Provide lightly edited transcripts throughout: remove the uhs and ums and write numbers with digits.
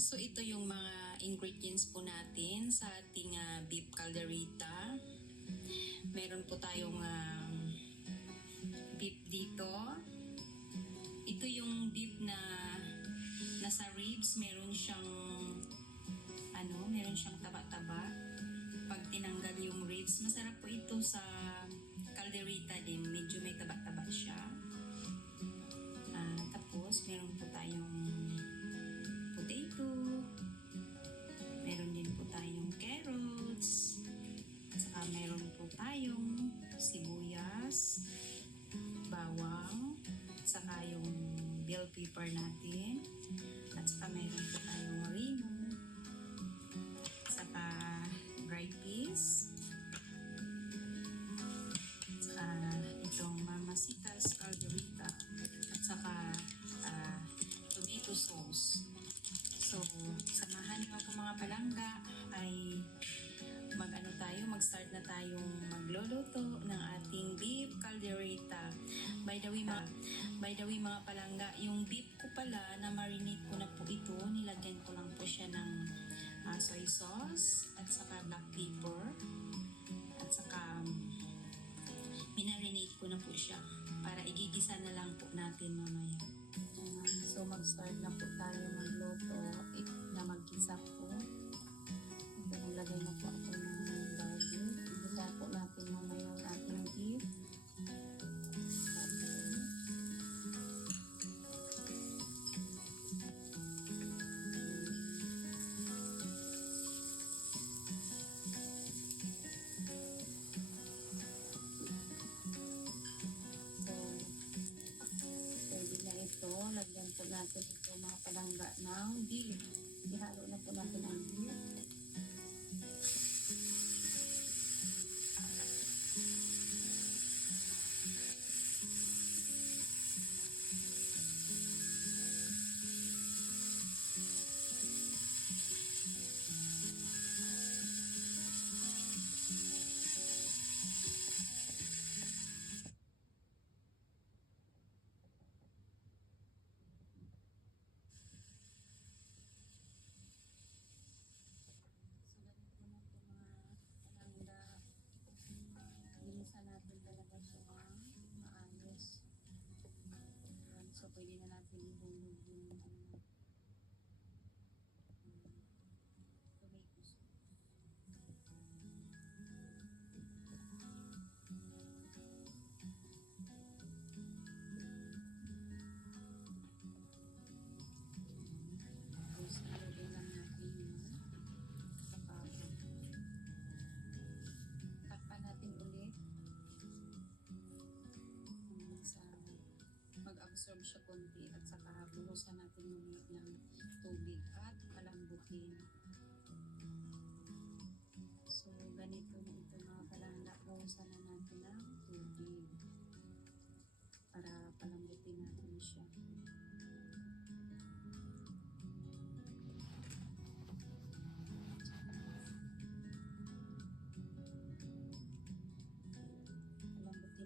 So ito yung mga ingredients po natin sa ating beef calderita. Meron po tayong beef dito. Ito yung beef na nasa ribs, meron siyang taba-taba. Pag tinanggal yung ribs, masarap po ito sa calderita din, medyo may taba-taba siya. Tapos meron po tayong potato, meron din po tayong carrots, saka meron po tayong sibuyas, bawang, saka yung bell pepper natin, at saka meron po tayong rino, saka dried peas, saka itong Mamacitas calderita, at saka tomato sauce. So, samahan niyo ako mga palangga ay mag-start na tayong magluluto ng ating beef calderita. By the way mga palangga, yung beef ko pala na marinate ko na po ito, nilagyan ko lang po siya ng soy sauce at saka black pepper at saka minarinate ko na po siya para igigisa na lang po natin mamaya. So mag-start na po tayo magluto na mag-gisa po. Naglagay na po ako ng garlic. Igisa po natin mamaya yung ating beef. Ito, lagyan po natin ito mga palangga ng beef. Ihalo na po natin ang beef. Ginisa natin talaga siya maayos. So, pwede na natin ihulog yung tomato sauce. Tapos, ilagay lang natin yung sapatos. Takpan natin ulit sa mag-absorb siya konti at saka buhusan natin ulit ng tubig at palambutin. So ganito na ito mga palangga, buhusan na natin ng tubig para palambutin natin siya.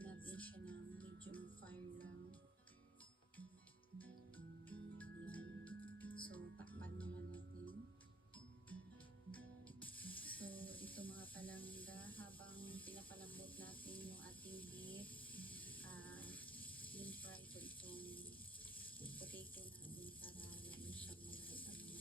Natin siya ng medium fire lang. Ayan. So, takpan naman natin. So, ito mga palangga, habang pinapalambot natin yung ating beef, fry ko itong potato natin para lalo siyang malasa ng